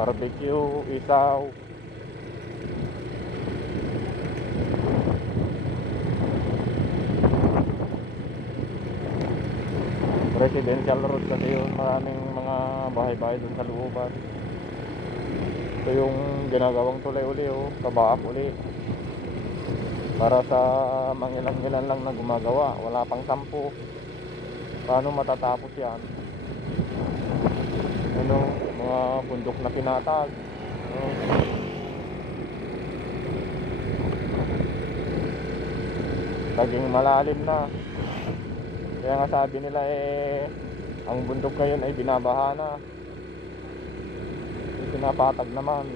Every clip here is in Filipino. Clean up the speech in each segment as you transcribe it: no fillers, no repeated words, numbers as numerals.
barbecue, isaw. Residential road kasi yun, maraming mga bahay-bahay dun sa looban. Ito yung ginagawang tulay uli, kabaak uli, para sa mangilan-ngilan lang na gumagawa, wala pang 10. Paano matatapos yan? Ano, mga bundok na pinatag, naging malalim na. Kaya nga sabi nila ang bundok ngayon ay binabaha na, pinapatag naman.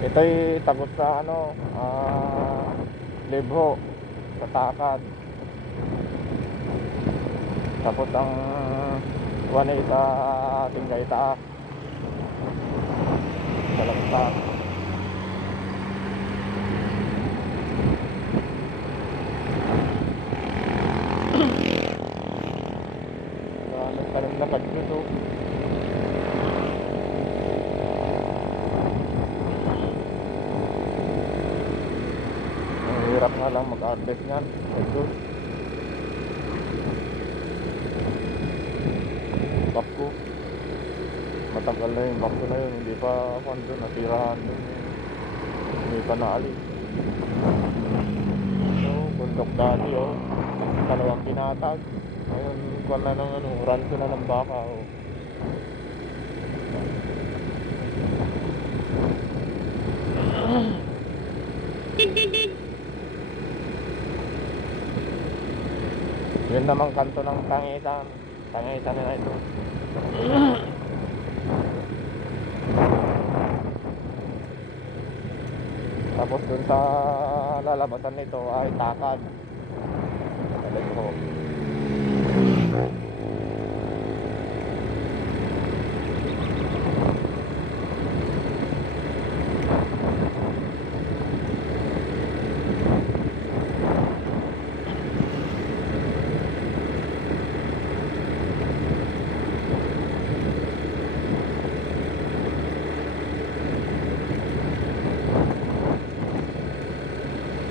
Ito'y tagot sa Libho, sa Takad. Tapos ang wanay sa Tingayta, sa Lagtas. Nagtanim na pagkito. Ang hirap nga lang mag-harvest nyan. Bakko, matagal na yung bakko na yun, hindi pa kondo, nasirahan dun, hindi pa naalis. So, bundok dati talagang pinatag. Ngayon kung na ng rancho na ng baka. Yun namang kanto ng Tangitan na ito. Tapos dun sa lalabasan nito ay Takad. Alam ko.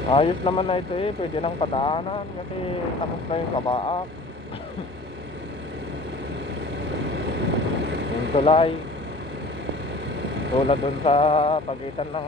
Ayos naman na ito pwede nang padaanan kasi tapos na yung kabaak. Yung tulay tulad dun sa pagitan ng